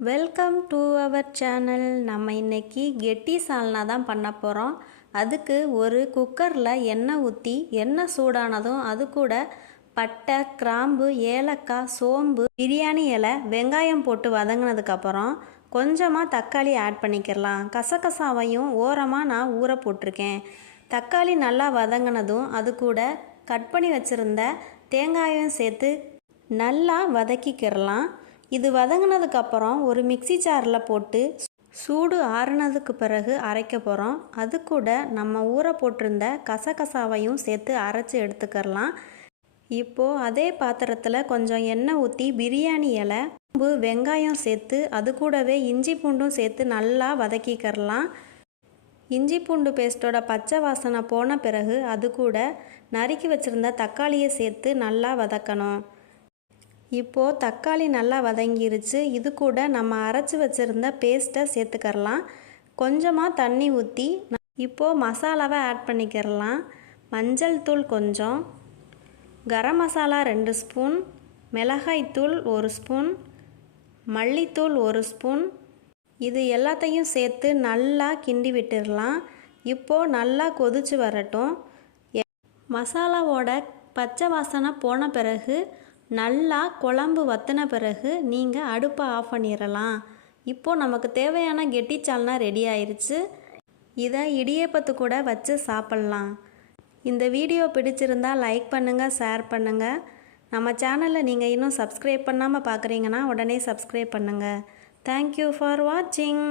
Welcome to our channel நம்ம இன்னைக்கு கெட்டி சால்னா தான் பண்ண போகிறோம் அதுக்கு ஒரு குக்கரில் எண்ணெய் ஊற்றி எண்ணெய் சூடானதும் அது கூட பட்டை கிராம்பு ஏலக்காய் சோம்பு பிரியாணி இலை வெங்காயம் போட்டு வதங்கினதுக்கப்புறம் கொஞ்சமாக தக்காளி ஆட் பண்ணிக்கிறலாம் கசகசாவையும் ஓரமாக நான் ஊற போட்டிருக்கேன். தக்காளி நல்லா வதங்கினதும் அது கூட கட் பண்ணி வச்சுருந்த தேங்காயும் சேர்த்து நல்லா வதக்கிக்கிறலாம் இது வதங்கினதுக்கப்புறம் ஒரு மிக்ஸி ஜாரில் போட்டு சூடு ஆறுனதுக்கு பிறகு அரைக்க போகிறோம். அது கூட நம்ம ஊற போட்டிருந்த கசகசாவையும் சேர்த்து அரைச்சி எடுத்துக்கிறலாம். இப்போது அதே பாத்திரத்தில் கொஞ்சம் எண்ணெய் ஊற்றி பிரியாணி இலை பூ வெங்காயம் சேர்த்து அது கூடவே இஞ்சி பூண்டும் சேர்த்து நல்லா வதக்கிக்கிறலாம். இஞ்சி பூண்டு பேஸ்ட்டோட பச்சை வாசனை போன பிறகு அது கூட நறுக்கி வச்சுருந்த தக்காளியை சேர்த்து நல்லா வதக்கணும். இப்போது தக்காளி நல்லா வதங்கிருச்சு. இது கூட நம்ம அரைச்சி வச்சுருந்த பேஸ்ட்டை சேர்த்துக்கரலாம் கொஞ்சமாக தண்ணி ஊற்றி இப்போது மசாலாவை ஆட் பண்ணிக்கிறலாம். மஞ்சள் தூள் கொஞ்சம். கரம் மசாலா ரெண்டு ஸ்பூன். மிளகாய் தூள் ஒரு ஸ்பூன். மல்லித்தூள் ஒரு ஸ்பூன். இது எல்லாத்தையும் சேர்த்து நல்லா கிண்டி விட்டுடலாம். இப்போது நல்லா கொதிச்சு வரட்டும். எ- மசாலாவோட பச்சை வாசனை போன பிறகு நல்லா குழம்பு வத்தின பிறகு நீங்கள் அடுப்பை ஆஃப் பண்ணிடலாம் இப்போது நமக்கு தேவையான கெட்டிச்சால்னா ரெடி ஆயிடுச்சு இதை இடியப்பத்து கூட வச்சு சாப்பிட்லாம். இந்த வீடியோ பிடிச்சிருந்தா லைக் பண்ணுங்கள் ஷேர் பண்ணுங்கள் நம்ம சேனலை நீங்கள் இன்னும் சப்ஸ்கிரைப் பண்ணாமல் பார்க்குறீங்கன்னா உடனே சப்ஸ்கிரைப் பண்ணுங்கள் தேங்க்யூ ஃபார் வாட்சிங்